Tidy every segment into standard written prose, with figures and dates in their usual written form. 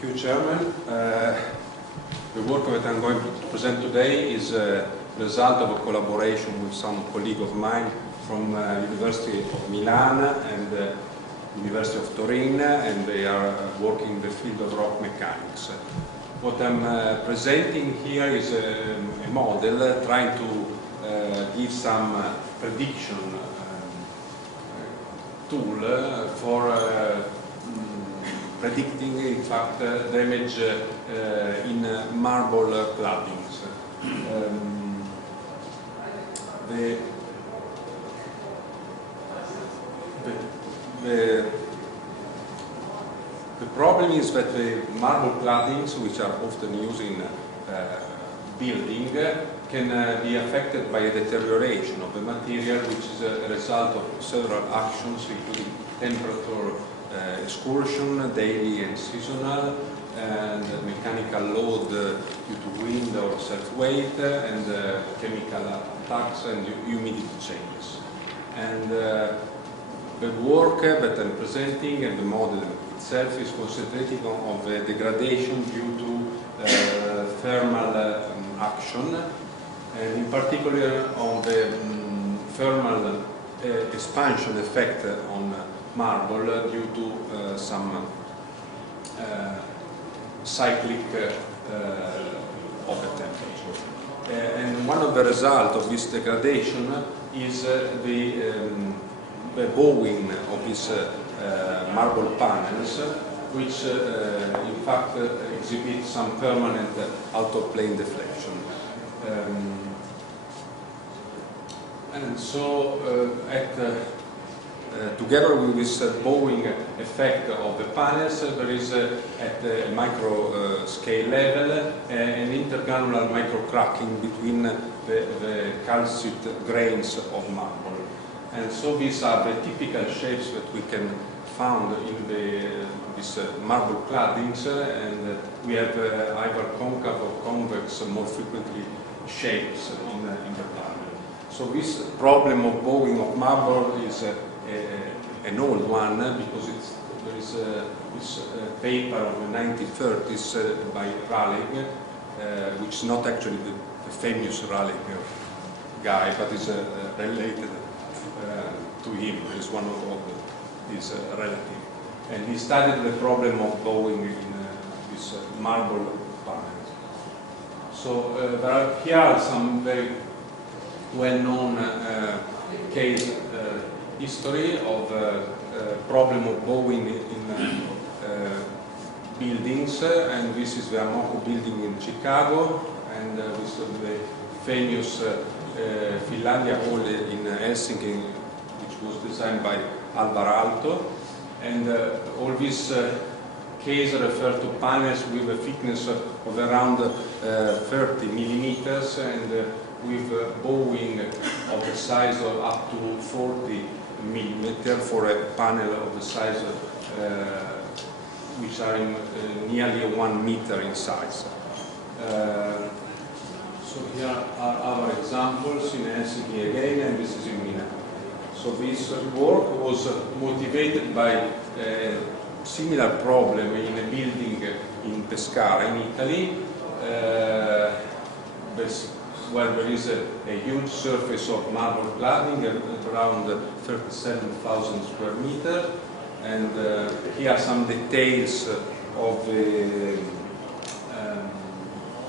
Thank you, Chairman. The work that I'm going to present today is a result of a collaboration with some colleague of mine from University of Milan and University of Turin, and they are working in the field of rock mechanics. What I'm presenting here is a model trying to give some prediction tool for predicting, in fact, damage in marble claddings. The problem is that the marble claddings, which are often used in building, can be affected by a deterioration of the material, which is a result of several actions, including temperature excursion, daily and seasonal, and mechanical load due to wind or self-weight, and chemical attacks and humidity changes. And the work that I'm presenting and the model itself is concentrating on the degradation due to thermal action, and in particular on the thermal expansion effect on marble due to some cyclic of the temperature. And one of the results of this degradation is the bowing of these marble panels, which in fact exhibit some permanent out-of-plane deflection. And so together with this bowing effect of the panels, there is at the micro scale level an intergranular microcracking between the calcite grains of marble. And so these are the typical shapes that we can find in these marble claddings, and we have either concave or convex, more frequently shapes in the panel. So this problem of bowing of marble is an old one, because there is this paper of the 1930s by Raleigh, which is not actually the famous Raleigh guy, but is related to him. There is one of his relatives. And he studied the problem of bowing in these marble panels. So here are some very well-known case history of problem of bowing in buildings, and this is the Amoco building in Chicago, and this is the famous Finlandia Hall in Helsinki, which was designed by Alvarado, and all these cases refer to panels with a thickness of around 30 millimeters and with bowing of the size of up to 40 millimeter for a panel of the size which are in, nearly 1 meter in size. So here are our examples in Helsinki again, and this is in Milan. So this work was motivated by a similar problem in a building in Pescara in Italy, where there is a huge surface of marble cladding around 37,000 square meters, and here are some details of the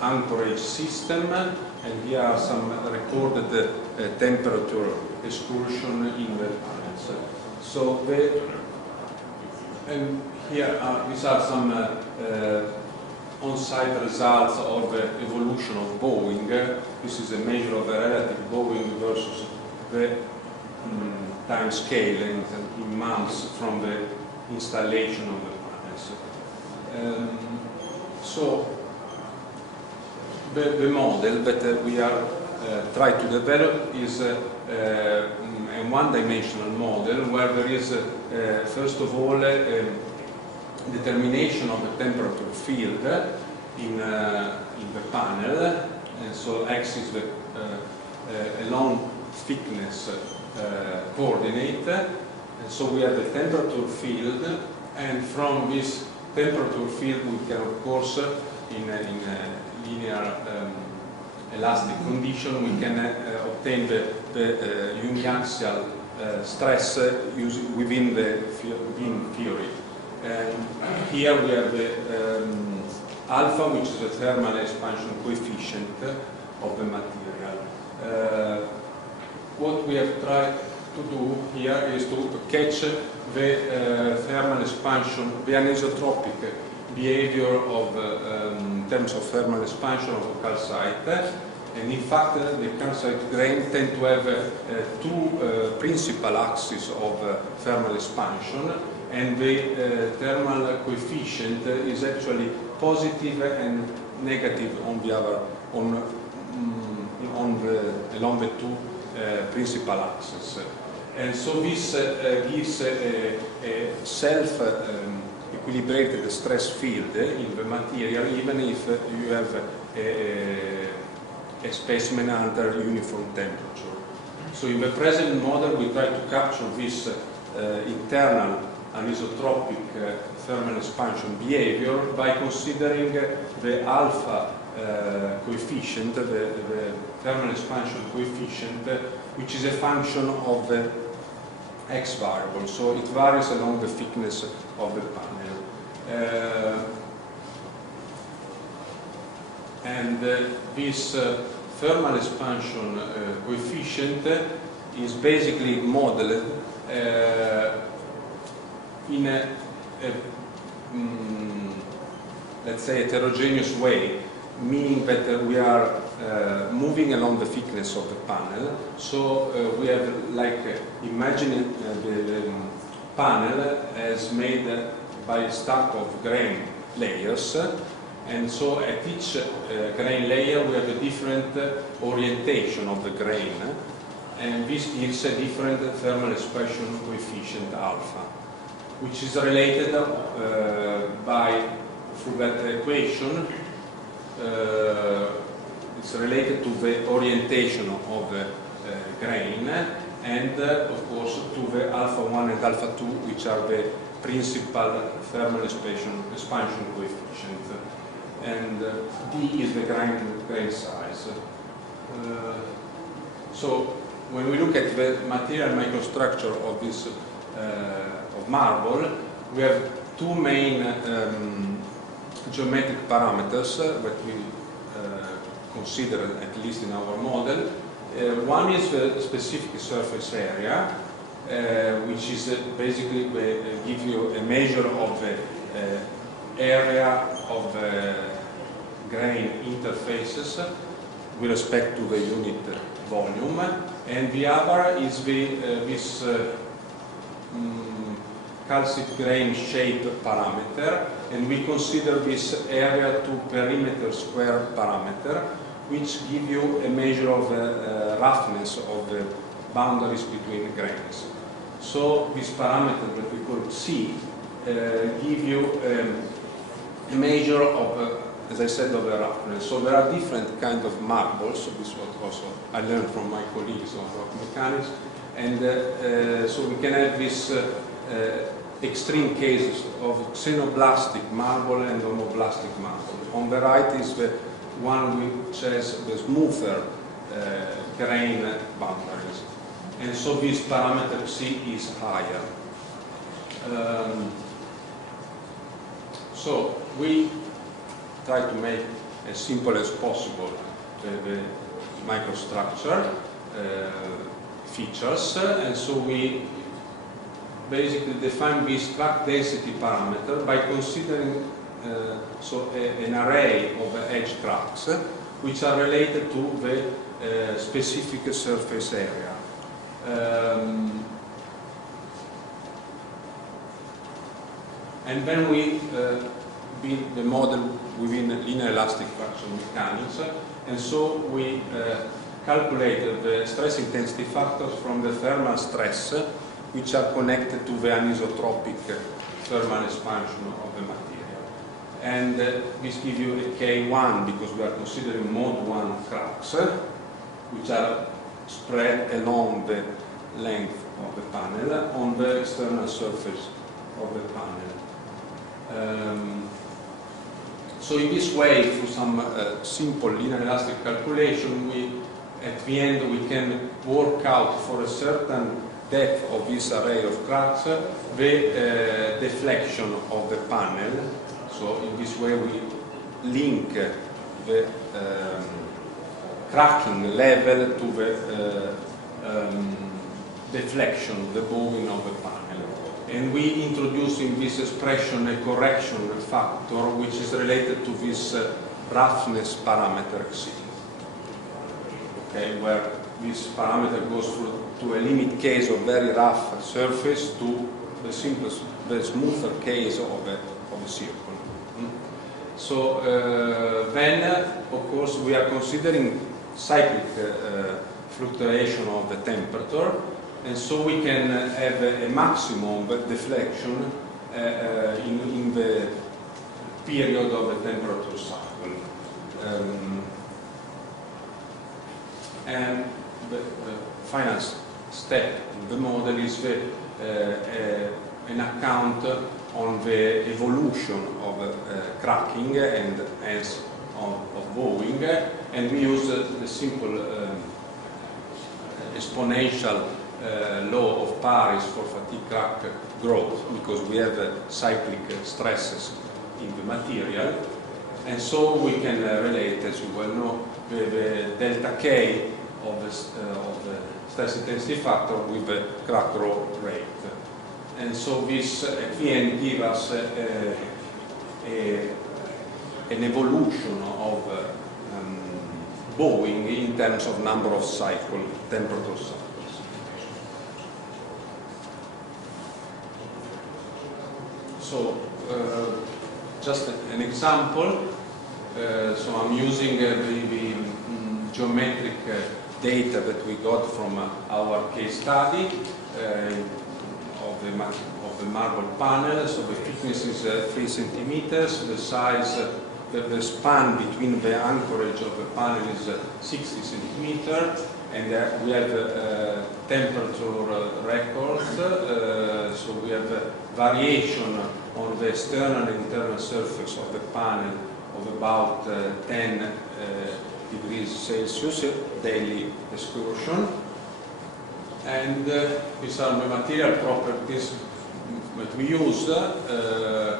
anchorage system, and here are some recorded temperature excursion in the panels. So and here these are some on-site results of the evolution of bowing. This is a measure of the relative bowing versus the time scale in months from the installation of the panels. So the model that we are trying to develop is a one-dimensional model where there is, first of all, determination of the temperature field in the panel, and so X is the a long thickness coordinate, and so we have the temperature field, and from this temperature field, we can, of course, in a linear elastic condition, we can obtain the uniaxial stress within theory. And here we have the alpha, which is the thermal expansion coefficient of the material. What we have tried to do here is to catch the thermal expansion, the anisotropic behavior of, in terms of thermal expansion of the calcite. And in fact, the calcite grain tend to have two principal axes of thermal expansion, and the thermal coefficient is actually positive and negative on the other, along the two principal axes. And so this gives a self-equilibrated stress field in the material, even if you have a specimen under uniform temperature. So in the present model, we try to capture this internal anisotropic thermal expansion behavior by considering the alpha coefficient, the thermal expansion coefficient, which is a function of the x variable. So it varies along the thickness of the panel. This thermal expansion coefficient is basically modeled in a let's say heterogeneous way, meaning that we are moving along the thickness of the panel. So we have, like, imagine the panel as made by a stack of grain layers, and so at each grain layer we have a different orientation of the grain, and this gives a different thermal expansion coefficient alpha, which is related through that equation. It's related to the orientation of the grain, and of course to the alpha 1 and alpha 2, which are the principal thermal expansion coefficient, and D is the grain size. So when we look at the material microstructure of this of marble, we have two main geometric parameters that we consider, at least in our model. One is the specific surface area, which is basically give you a measure of the area of grain interfaces with respect to the unit volume, and the other is this calcite grain shape parameter, and we consider this area to perimeter square parameter, which give you a measure of the roughness of the boundaries between grains. So this parameter that we call C give you a measure of, as I said, of the roughness. So there are different kinds of marbles. So this is what also I learned from my colleagues on rock mechanics, and so we can have this extreme cases of xenoblastic marble and homoblastic marble. On the right is the one which has the smoother grain boundaries, and so this parameter C is higher. So we try to make as simple as possible the microstructure features, and so we basically define this crack density parameter by considering an array of edge cracks which are related to the specific surface area. And then we build the model within linear elastic fraction mechanics, and so we calculated the stress intensity factors from the thermal stress, which are connected to the anisotropic thermal expansion of the material. And this gives you a K1 because we are considering mode 1 cracks, which are spread along the length of the panel on the external surface of the panel. So in this way, through some simple linear elastic calculation, at the end we can work out for a certain depth of this array of cracks the deflection of the panel. So in this way we link the cracking level to the deflection, the bowing of the panel. And we introduce in this expression a correction factor which is related to this roughness parameter xc. Okay, where this parameter goes to a limit case of very rough surface to the simplest, the smoother case of a circle. So then, of course, we are considering cyclic fluctuation of the temperature, and so we can have a maximum deflection in the period of the temperature cycle. And the final step in the model is an account on the evolution of cracking and hence of bowing, and we use the simple exponential law of Paris for fatigue crack growth, because we have cyclic stresses in the material, and so we can relate, as you well know, the delta K of the stress intensity factor with the crack growth rate. And so this at the end gives us an evolution of bowing in terms of number of cycles, temperature cycles. So just an example. So I'm using the geometric data that we got from our case study of the marble panel. So the thickness is 3 centimeters. The size, the span between the anchorage of the panel is 60 centimeters, and we have temperature records. So we have variation on the external and internal surface of the panel of about 10 degrees Celsius daily excursion. And these are the material properties that we use, the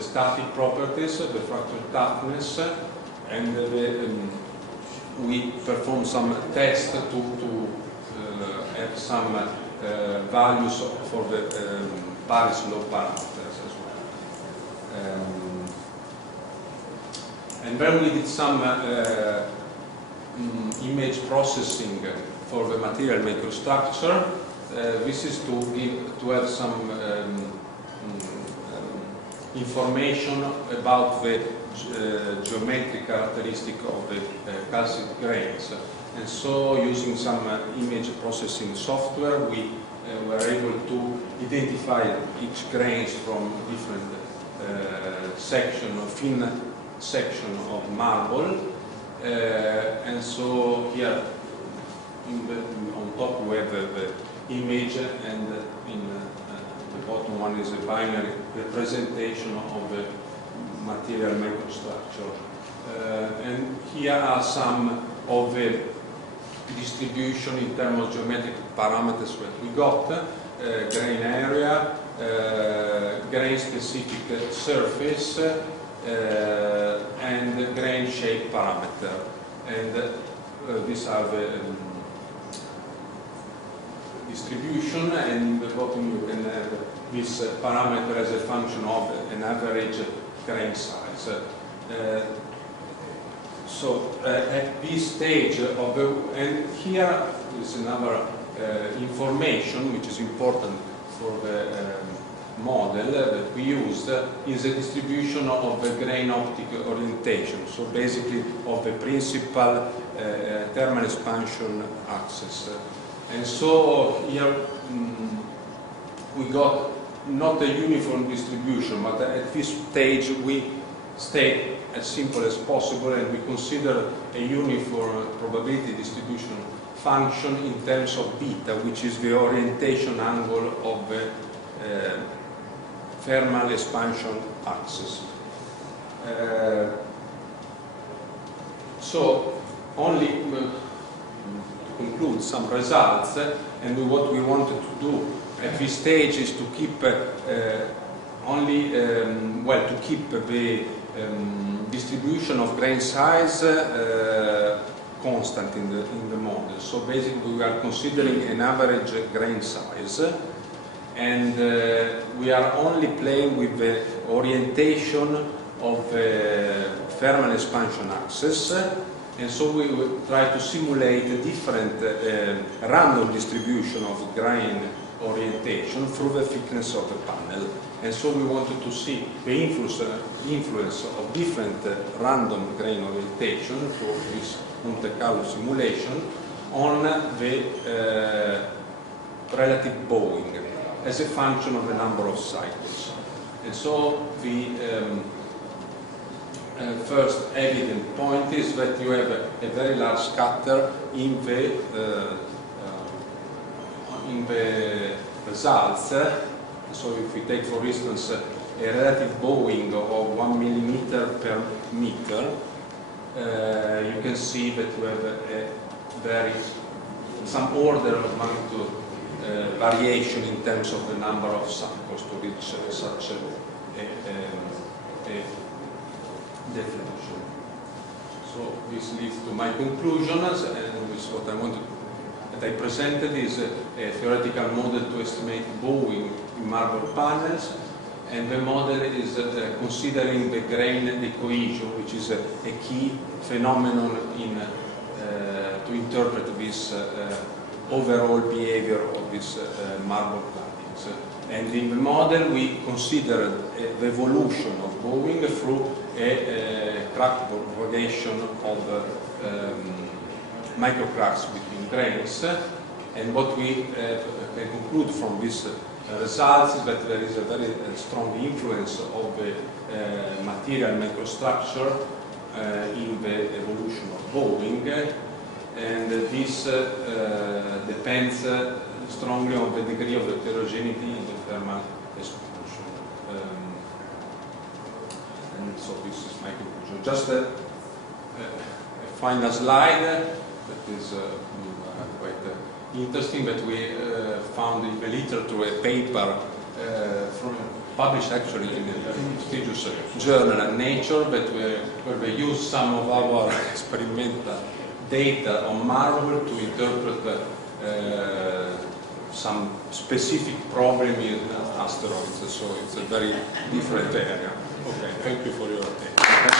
static properties, the fracture toughness, and we perform some tests to have some values for the Paris law parameters as well. And then we did some image processing for the material microstructure. This is to have some information about the geometric characteristic of the calcite grains. And so, using some image processing software, we were able to identify each grains from different section or thin section of marble. And so here on top we have the image, and in the bottom one is a binary representation of the material microstructure. And here are some of the distribution in terms of geometric parameters that we got: grain area, grain specific surface, and grain shape parameter. And these are the distribution, and in the bottom you can have this parameter as a function of an average grain size. So at this stage of the, and here is another information which is important for the model that we used, is a distribution of the grain optic orientation, so basically of the principal thermal expansion axis. And so here we got not a uniform distribution, but at this stage we stay as simple as possible, and we consider a uniform probability distribution function in terms of beta, which is the orientation angle of the thermal expansion axis. So only to conclude some results, and what we wanted to do at this stage is to keep to keep the distribution of grain size constant in the model. So basically we are considering an average grain size, and we are only playing with the orientation of the thermal expansion axis, and so we will try to simulate a different random distribution of grain orientation through the thickness of the panel. And so we wanted to see the influence of different random grain orientation through this Monte Carlo simulation on the relative bowing as a function of the number of cycles. And so the first evident point is that you have a very large scatter in the results. So if we take, for instance, a relative bowing of 1 millimeter per meter, you can see that you have some order of magnitude variation in terms of the number of cycles to reach such a deflection. So this leads to my conclusions, and this what I wanted that I presented is a theoretical model to estimate bowing in marble panels, and the model is considering the grain decohesion, which is a key phenomenon to interpret this overall behavior of these marble claddings. And in the model we considered the evolution of bowing through a crack propagation of microcracks between grains, and what we can conclude from these results is that there is a very strong influence of the material microstructure in the evolution of bowing, and this depends strongly on the degree of heterogeneity in the thermal expansion. And so this is my conclusion. Just a final slide that is quite interesting, that we found in the literature a paper published actually in a prestigious journal, Nature, where they used some of our experimental data on marble to interpret some specific problem in asteroids. So it's a very different area. Okay, thank you for your attention.